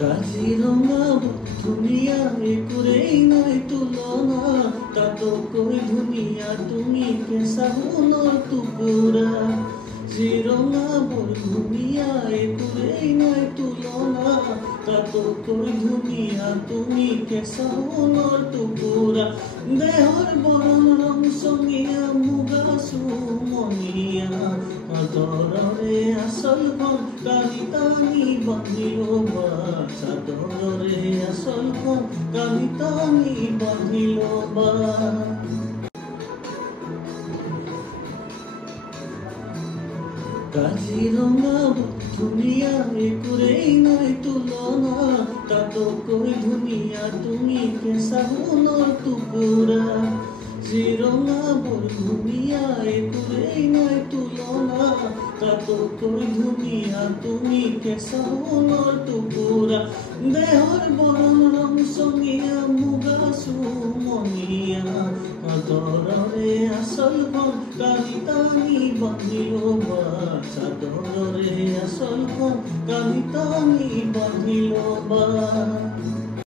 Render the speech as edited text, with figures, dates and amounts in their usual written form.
কাজিৰঙা ধুনীয়া একোৰেই নাই তুলনা, তাতকৈ ধুনীয়া তুমি কেঁচা সোণৰ টুকুৰা। কাজিৰঙা বৰ ধুনীয়া একোৰেই নাই তুলনা, তাতকৈ ধুনীয়া তুমি কেঁচা সোণৰ টুকুৰা। দেহৰ বৰণ ৰংচঙীয়া মুগা চুমনীয়া, চাদৰৰে আঁচলখন টানি টানি বান্ধি ল'বা, চাদৰৰে আঁচলখন টানি টানি বান্ধি ল'বা। কাজিৰঙা ধুনীয়া একোৰেই নাই তুলনা, তাতকৈ ধুনীয়া তুমি কেঁচা সোণৰ টুকুৰা। কাজিৰঙা বৰ ধুনীয়া একোৰেই নাই তুলনা, তাতকৈ ধুনীয়া তুমি কেঁচা সোণৰ টুকুৰা। দেহৰ বৰণ ৰংচঙীয়া মুগা চুমনীয়া, চাদৰৰে আঁচলখন টানি টানি বান্ধি ল'বা, চাদৰৰে আঁচলখন টানি টানি বান্ধি ল'বা।